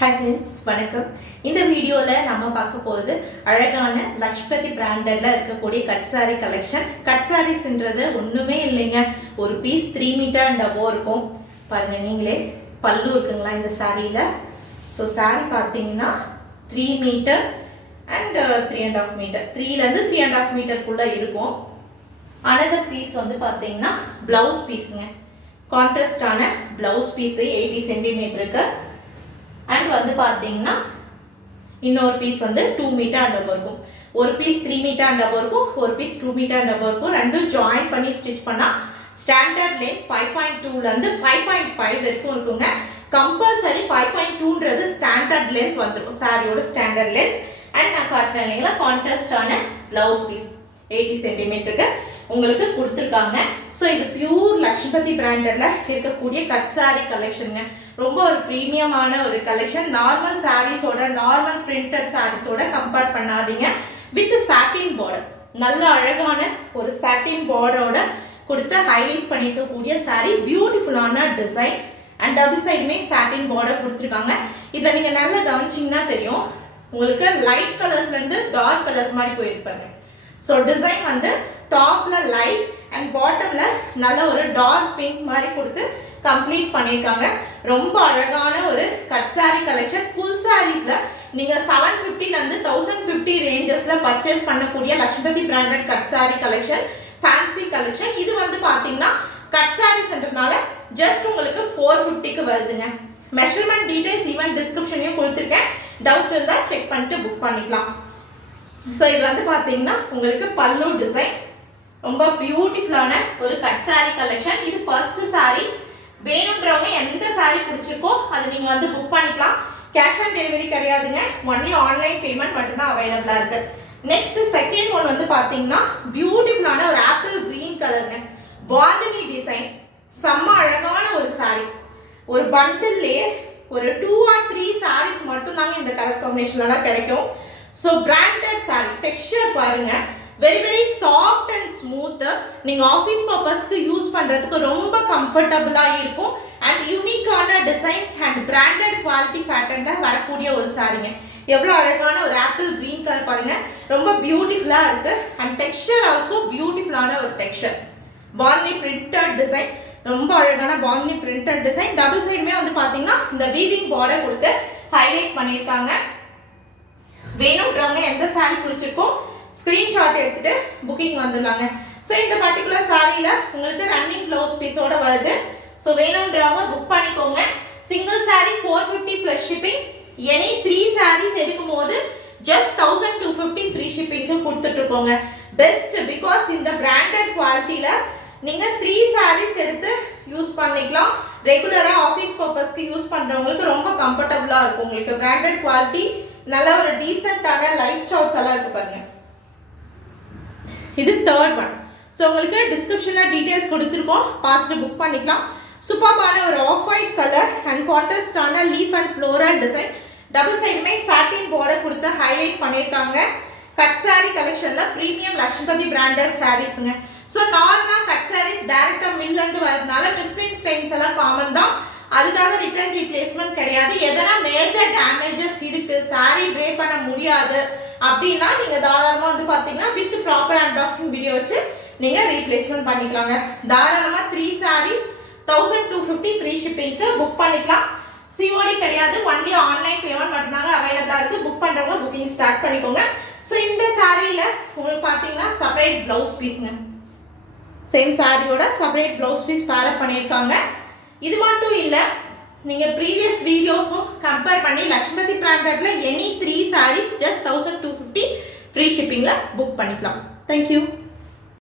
Hi friends, வணக்கம். இந்த வீடியோல நாம பார்க்க போறது அழகான லக்ஷ்பதி பிராண்டட்ல இருக்கக்கூடிய கட் saree கலெக்ஷன். கட் sareesன்றது ஒண்ணுமே இல்லைங்க. ஒரு பீஸ் 3 மீட்டர் and above இருக்கும். பாருங்க நீங்களே பல்லு இருக்குங்களா இந்த சாரியில. சோ saree பாத்தீங்கன்னா 3 மீட்டர் and 3.5 மீட்டர். 3 ல இருந்து 3.5 மீட்டர் குள்ள இருக்கும். another piece வந்து பாத்தீங்கன்னா blouse pieceங்க. கான்ட்ராஸ்ட் ஆன blouse piece 80 cm இருக்கு. And வந்து பாத்தீங்கன்னா இன்னொரு பீஸ் வந்து 2 மீட்டர் and above இருக்கும். ஒரு பீஸ் 3 மீட்டர் and above இருக்கும், ஒரு பீஸ் 2 மீட்டர் and above இருக்கும். ரெண்டும் ஜாயின் பண்ணி ஸ்டிட்ச் பண்ணா ஸ்டாண்டர்ட் லென்த் 5.2 ல இருந்து 5.5 வரைக்கும் இருக்குங்க. கம்பல்சரி 5.2ன்றது ஸ்டாண்டர்ட் லென்த் வந்துரும். சாரியோட ஸ்டாண்டர்ட் லென்த். அண்ட் நான் காட்டுறேன் இல்லைங்களா கான்ட்ராஸ்டான பிளவுஸ் பீஸ் 80 சென்டிமீட்டருக்கு உங்களுக்கு கொடுத்துருக்காங்க. ஸோ இது பியூர் லக்ஷ்பதி பிராண்டட்ல இருக்கக்கூடிய கட் saree கலெக்ஷனுங்க. ரொம்ப ஒரு ப்ரீமியமான ஒரு கலெக்ஷன். நார்மல் சாரீஸோட நார்மல் பிரிண்டட் சாரீஸோட கம்பேர் பண்ணாதீங்க. வித் சாட்டின் பார்டர், நல்ல அழகான ஒரு சாட்டின் பார்டரோட கொடுத்து ஹைலைட் பண்ணிருக்கக்கூடிய சாரீ. பியூட்டிஃபுல்லான டிசைன் அண்ட் டபுள் சைடுமே சாட்டின் பார்டர் கொடுத்துருக்காங்க. இதில் நீங்கள் நல்லா கவனிச்சிங்கன்னா தெரியும் உங்களுக்கு லைட் கலர்ஸ்ல இருந்து டார்க் கலர்ஸ் மாதிரி போயிருப்பாங்க. ஸோ டிசைன் வந்து டாப்ல லைட் அண்ட் பாட்டம்ல நல்ல ஒரு டார்க் பிங்க் மாதிரி கொடுத்து கம்ப்ளீட் பண்ணியிருக்காங்க. ரொம்ப அழகான ஒரு கட் saree கலெக்ஷன். ஃபுல் சாரீஸ்ல நீங்க 750 ல இருந்து 1050 ரேஞ்சஸ்ல பர்ச்சேஸ் பண்ணக்கூடிய Lakshpati branded cut saree collection, fancy collection. இது வந்து பாத்தீங்கன்னா கட் sareesன்றதுனால ஜஸ்ட் உங்களுக்கு 450க்கு வருதுங்க. மெஷர்மெண்ட் டீடைல்ஸ் ஈவன் டிஸ்கிரிப்ஷன்லயும் கொடுத்துருக்கேன். டவுட் இருந்தா செக் பண்ணிட்டு புக் பண்ணிக்கலாம். ஸோ இது வந்து பாத்தீங்கன்னா உங்களுக்கு பல்லு டிசைன். ரொம்ப பியூட்டிஃபுல்லான ஒரு கட் saree கலெக்ஷன். இது ஃபர்ஸ்ட் saree. வேணுன்றவங்க எந்த saree பிடிச்சிருக்கோ அதை நீங்க வந்து புக் பண்ணிக்கலாம். கேஷ் ஆன் டெலிவரி கிடையாதுங்க. ஒன்லி ஆன்லைன் பேமெண்ட் மட்டும்தான் அவைலபிளா இருக்கு. நெக்ஸ்ட் செகண்ட் ஒன் வந்து பாத்தீங்கன்னா பியூட்டிஃபுல்லான ஒரு ஆப்பிள் கிரீன் கலருங்க. பாந்தினி டிசைன். செம்ம அழகான ஒரு saree. ஒரு பண்டில்லே ஒரு 2 or 3 sarees மட்டும் தாங்க இந்த கலர் காம்பினேஷன்லாம் கிடைக்கும். ஸோ பிராண்டட் saree டெக்ஸ்சர் பாருங்க. Very very soft and smooth. நீங்க ஆஃபீஸ் பர்பஸ்க்கு யூஸ் பண்றதுக்கு ரொம்ப கம்ஃபர்டபுளா இருக்கும். அண்ட் யூனிக்கான டிசைன்ஸ் அண்ட் பிராண்டட் குவாலிட்டி பேட்டர்ன்ல வரக்கூடிய ஒரு சாரீங்க. எவ்வளவு அழகான ஒரு ஆப்பிள் கிரீன் கலர் பாருங்க. ரொம்ப பியூட்டிஃபுல்லா இருக்கு. அண்ட் டெக்ஸ்சர் ஆல்சோ பியூட்டிஃபுல்லான ஒரு டெக்ஸ்சர். Bandhani printed design. ரொம்ப அழகான பாந்தினி பிரிண்டட் டிசைன். டபுள் சைடுமே வந்து பாத்தீங்கன்னா இந்த வீவிங் பார்டர் கொடுத்து ஹைலைட் பண்ணியிருக்காங்க. வேணும்ன்றவங்க எந்த saree பிடிச்சிருக்கோ ஸ்கிரீன்ஷாட் எடுத்துட்டு புக்கிங் வந்துடலாங்க. ஸோ இந்த பர்டிகுலர் சாரியில உங்களுக்கு ரன்னிங் ப்ளவுஸ் பீஸோட வருது. ஸோ வேணும்ன்றவங்க புக் பண்ணிக்கோங்க. Single saree 450 plus shipping. Any 3 sarees எடுக்கும் போது ஜஸ்ட் 1250 ஃப்ரீ ஷிப்பிங்க்கு கொடுத்துட்டு இருக்கோங்க. பெஸ்ட் பிகாஸ் இந்த பிராண்டட் குவாலிட்டியில நீங்க 3 sarees எடுத்து யூஸ் பண்ணிக்கலாம். ரெகுலரா ஆஃபீஸ் பர்பஸ்க்கு யூஸ் பண்றவங்களுக்கு ரொம்ப கம்ஃபர்டபுளா இருக்கும். உங்களுக்கு பிராண்டட் குவாலிட்டி நல்ல ஒரு டீசென்ட்டான லைட் ஷார்ட்ஸ் எல்லாம் இருக்கு பாருங்க. இது தேர்ட் ஒன். ஸோ உங்களுக்கு டிஸ்கிரிப்ஷன்ல டீடைல்ஸ் கொடுத்துருக்கோம், பார்த்துட்டு புக் பண்ணிக்கலாம். சூப்பர்பான ஒரு ஆஃப் ஒயிட் கலர் அண்ட் கான்ட்ராஸ்டான leaf and floral design. Double சைடுமே சாட்டின் பார்டர் கொடுத்து ஹைலைட் பண்ணியிருக்காங்க. கட் saree கலெக்ஷன்ல பிரீமியம் லக்ஷ்பதி பிராண்டட் சாரீஸ்ங்க. ஸோ நார்மலா கட் sarees டைரக்டா மில்ல இருந்து வரதுனால மிஸ்பிரிண்ட் ஸ்டெயின்ஸ் எல்லாம் காமன் தான். அதுக்காக ரிட்டர்ன் ரீப்ளேஸ்மெண்ட் கிடையாது. எதனா மேஜர் டேமேஜஸ் இருக்கு, saree ட்ரே பண்ண முடியாது அப்படின்னா நீங்க தாராளமா வந்து பாத்தீங்கன்னா வித் ப்ராப்பர் அன்பாக்சிங் வீடியோ வச்சு நீங்க ரீப்ளேஸ்மெண்ட் பண்ணிக்கலாங்க. தாராளமா 3 sarees 1250 ஃப்ரீ ஷிப்பிங்க்கு புக் பண்ணிக்கலாம். சிஓடி கிடையாது, ஒன்லி ஆன்லைன் பேமெண்ட் மட்டும்தாங்க அவைலபிளா இருக்கு. புக் பண்றவங்க புக்கிங் ஸ்டார்ட் பண்ணிக்கோங்க. ஸோ இந்த சாரியில உங்களுக்கு பாத்தீங்கன்னா செப்பரேட் பிளவுஸ் பீஸ்ங்க. சேம் சாரியோட செப்பரேட் பிளவுஸ் பீஸ் பேர் அப் பண்ணியிருக்காங்க. இது மட்டும் இல்ல, நீங்க ப்ரீவியஸ் வீடியோஸும் கம்பேர் பண்ணி லக்ஷ்பதி பிராண்டட்ல எனி 3 sarees ஜஸ்ட் 1250 ஃப்ரீ ஷிப்பிங்ல புக் பண்ணிக்கலாம். தேங்க்யூ.